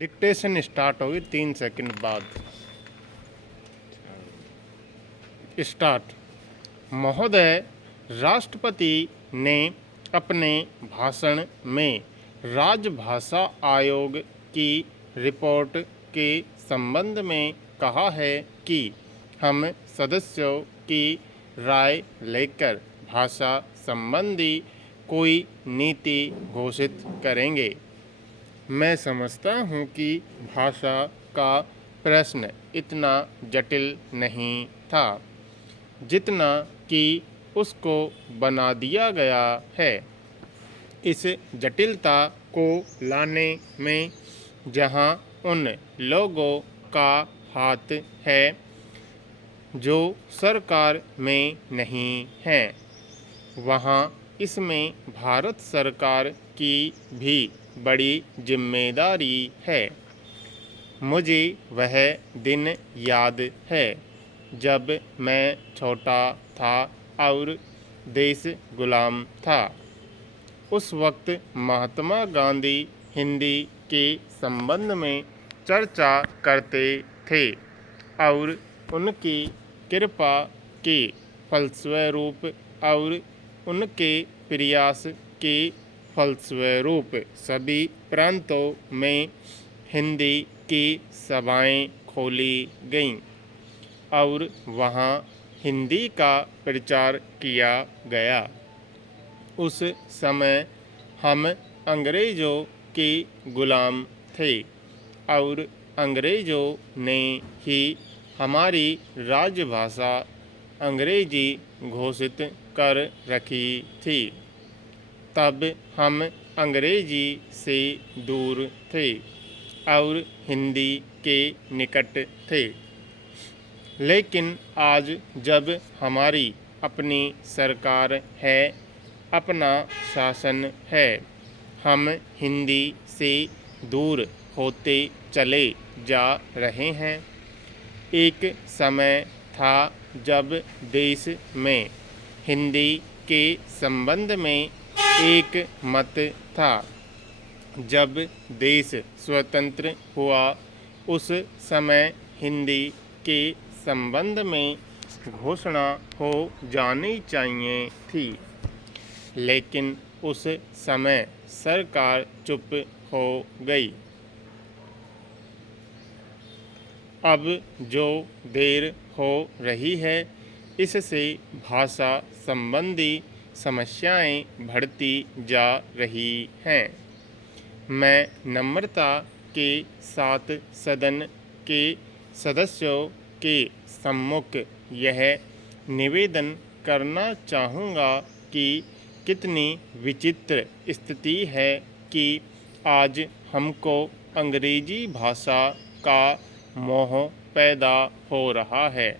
Dictation start होगी 3 second बाद। Start. महोदय, राष्ट्रपति ने अपने भाषण में राजभाषा आयोग की रिपोर्ट के संबंध में कहा है कि हम सदस्यों की राय लेकर भाषा संबंधी कोई नीति घोषित करेंगे। मैं समझता हूँ कि भाषा का प्रश्न इतना जटिल नहीं था जितना कि उसको बना दिया गया है। इस जटिलता को लाने में जहाँ उन लोगों का हाथ है जो सरकार में नहीं हैं, वहाँ इसमें भारत सरकार की भी बड़ी जिम्मेदारी है। मुझे वह दिन याद है जब मैं छोटा था और देश गुलाम था। उस वक्त महात्मा गांधी हिंदी के संबंध में चर्चा करते थे और उनकी कृपा के फलस्वरूप और उनके प्रयास के फलस्वरूप सभी प्रांतों में हिंदी की सभाएं खोली गईं और वहाँ हिंदी का प्रचार किया गया। उस समय हम अंग्रेज़ों के गुलाम थे और अंग्रेज़ों ने ही हमारी राजभाषा अंग्रेजी घोषित कर रखी थी। तब हम अंग्रेजी से दूर थे और हिंदी के निकट थे। लेकिन आज जब हमारी अपनी सरकार है, अपना शासन है, हम हिंदी से दूर होते चले जा रहे हैं। एक समय था जब देश में हिंदी के संबंध में एक मत था। जब देश स्वतंत्र हुआ उस समय हिंदी के संबंध में घोषणा हो जानी चाहिए थी, लेकिन उस समय सरकार चुप हो गई। अब जो देर हो रही है, इससे भाषा संबंधी समस्याएं बढ़ती जा रही हैं। मैं नम्रता के साथ सदन के सदस्यों के सम्मुख यह निवेदन करना चाहूँगा कि कितनी विचित्र स्थिति है कि आज हमको अंग्रेजी भाषा का मोह पैदा हो रहा है।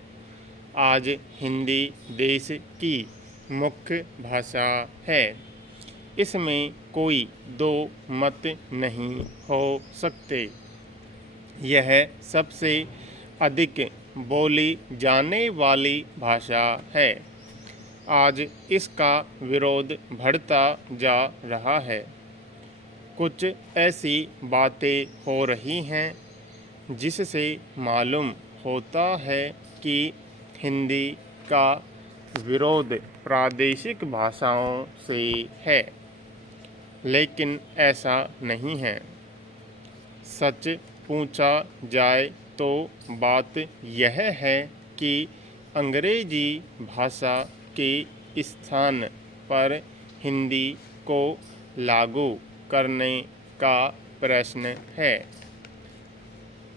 आज हिंदी देश की मुख्य भाषा है, इसमें कोई दो मत नहीं हो सकते। यह सबसे अधिक बोली जाने वाली भाषा है। आज इसका विरोध बढ़ता जा रहा है। कुछ ऐसी बातें हो रही हैं जिससे मालूम होता है कि हिंदी का विरोध प्रादेशिक भाषाओं से है, लेकिन ऐसा नहीं है। सच पूछा जाए तो बात यह है कि अंग्रेजी भाषा के स्थान पर हिंदी को लागू करने का प्रश्न है।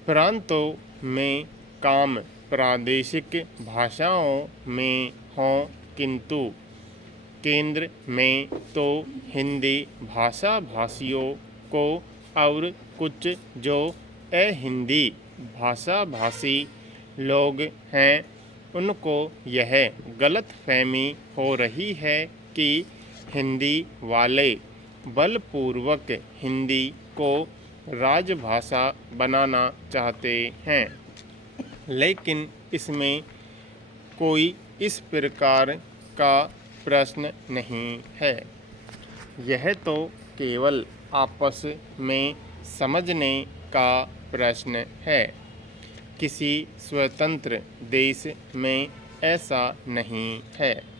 प्रांतों में काम प्रादेशिक भाषाओं में हों, किंतु केंद्र में तो हिंदी भाषा भाषियों को और कुछ जो अहिंदी भाषा भाषी लोग हैं, उनको यह गलतफहमी हो रही है कि हिंदी वाले बलपूर्वक हिंदी को राजभाषा बनाना चाहते हैं, लेकिन इसमें कोई इस प्रकार का प्रश्न नहीं है। यह तो केवल आपस में समझने का प्रश्न है। किसी स्वतंत्र देश में ऐसा नहीं है।